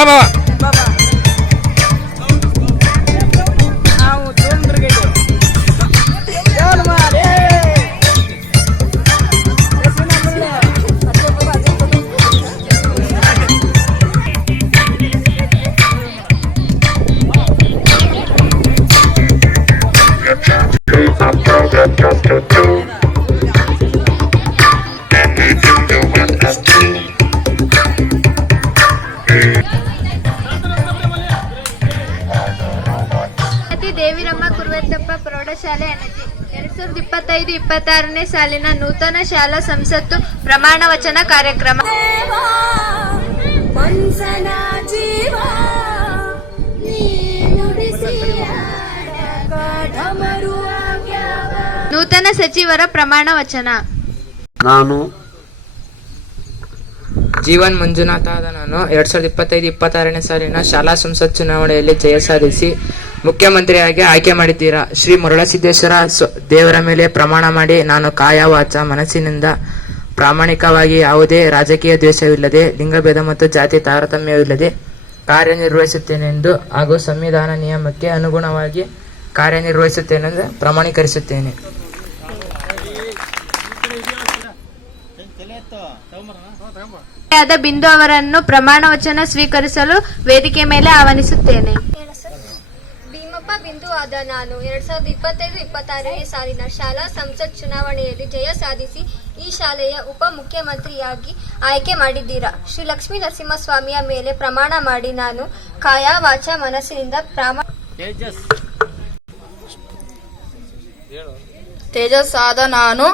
ಬಾ ಬಾ ದೇವಿರಮ್ಮ ಕುರುವೆತ್ತಪ್ಪ ಪ್ರೌಢಶಾಲೆ ಅಣಜಿ 2025-26ನೇ ಸಾಲಿನ ನೂತನ ಶಾಲಾ ಸಂಸತ್ತು ಪ್ರಮಾಣ ವಚನ ಕಾರ್ಯಕ್ರಮ. ನೂತನ ಸಚಿವರ ಪ್ರಮಾಣ ವಚನ. ನಾನು ಜೀವನ್ ಮಂಜುನಾಥಾದ ನಾನು 2025-26ನೇ ಸಾಲಿನ ಶಾಲಾ ಸಂಸತ್ ಚುನಾವಣೆಯಲ್ಲಿ ಜಯ ಸಾಧಿಸಿ ಮುಖ್ಯಮಂತ್ರಿಯಾಗಿ ಆಯ್ಕೆ ಮಾಡಿದ್ದೀರಾ. ಶ್ರೀ ಮರುಳಸಿದ್ದೇಶ್ವರ ದೇವರ ಮೇಲೆ ಪ್ರಮಾಣ ಮಾಡಿ ನಾನು ಕಾಯ ವಾಚ ಮನಸ್ಸಿನಿಂದ ಪ್ರಾಮಾಣಿಕವಾಗಿ ಯಾವುದೇ ರಾಜಕೀಯ ದ್ವೇಷವಿಲ್ಲದೆ ಲಿಂಗಭೇದ ಮತ್ತು ಜಾತಿ ತಾರತಮ್ಯವಿಲ್ಲದೆ ಕಾರ್ಯನಿರ್ವಹಿಸುತ್ತೇನೆಂದು ಹಾಗೂ ಸಂವಿಧಾನ ನಿಯಮಕ್ಕೆ ಅನುಗುಣವಾಗಿ ಕಾರ್ಯನಿರ್ವಹಿಸುತ್ತೇನೆಂದು ಪ್ರಮಾಣೀಕರಿಸುತ್ತೇನೆ. ಬಿಂದು ಅವರನ್ನು ಪ್ರಮಾಣ ವಚನ ಸ್ವೀಕರಿಸಲು ವೇದಿಕೆ ಮೇಲೆ ಆಹ್ವಾನಿಸುತ್ತೇನೆ. ಭೀಮಪ್ಪ ಬಿಂದು ಆದ ನಾನು 2025-26ನೇ ಸಾಲಿನ ಶಾಲಾ ಸಂಸತ್ ಚುನಾವಣೆಯಲ್ಲಿ ಜಯ ಸಾಧಿಸಿ ಈ ಶಾಲೆಯ ಉಪ ಮುಖ್ಯಮಂತ್ರಿಯಾಗಿ ಆಯ್ಕೆ ಮಾಡಿದ್ದೀರಾ. ಶ್ರೀ ಲಕ್ಷ್ಮೀ ನರಸಿಂಹಸ್ವಾಮಿಯ ಮೇಲೆ ಪ್ರಮಾಣ ಮಾಡಿ ನಾನು ಕಾಯ ವಾಚ ಮನಸ್ಸಿನಿಂದ ತೇಜಸ್ ಆದ ನಾನು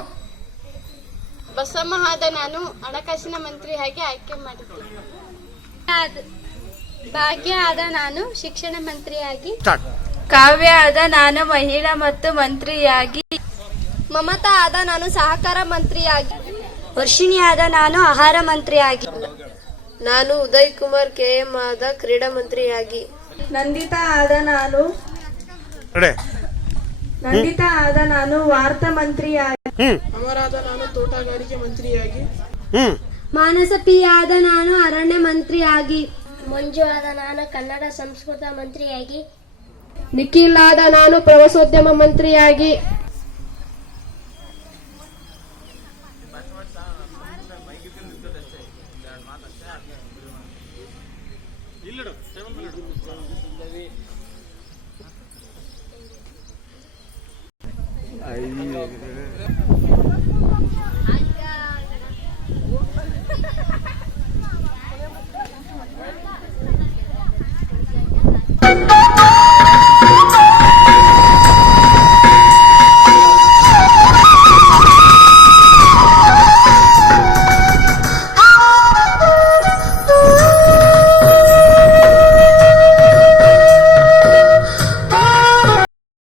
ಬಸಮ್ಮ ಆದ ನಾನು ಹಣಕಾಸಿನ ಮಂತ್ರಿಯಾಗಿ ಆಯ್ಕೆ ಮಾಡಿದ್ದೇನೆ. ಭಾಗ್ಯ ಆದ ನಾನು ಶಿಕ್ಷಣ ಮಂತ್ರಿಯಾಗಿ, ಕಾವ್ಯ ಆದ ನಾನು ಮಹಿಳಾ ಮತ್ತು ಮಂತ್ರಿಯಾಗಿ, ಮಮತಾ ಆದ ನಾನು ಸಹಕಾರ ಮಂತ್ರಿಯಾಗಿ, ವರ್ಷಿಣಿ ಆದ ನಾನು ಆಹಾರ ಮಂತ್ರಿಯಾಗಿ, ನಾನು ಉದಯ್ ಕುಮಾರ್ KM ಆದ ಕ್ರೀಡಾ ಮಂತ್ರಿಯಾಗಿ, ನಂದಿತಾ ಆದ ನಾನು ವಾರ್ತಾ ಮಂತ್ರಿಯಾಗಿ, ಅಮರಾದ ನಾನು ತೋಟಗಾರಿಕೆ ಮಂತ್ರಿಯಾಗಿ, ಮಾನಸ ಪಿ ಆದ ನಾನು ಅರಣ್ಯ ಮಂತ್ರಿಯಾಗಿ, ಮಂಜು ಆದ ನಾನು ಕನ್ನಡ ಸಂಸ್ಕೃತ ಮಂತ್ರಿಯಾಗಿ, ನಿಖಿಲ್ ಆದ ನಾನು ಪ್ರವಾಸೋದ್ಯಮ ಮಂತ್ರಿಯಾಗಿ,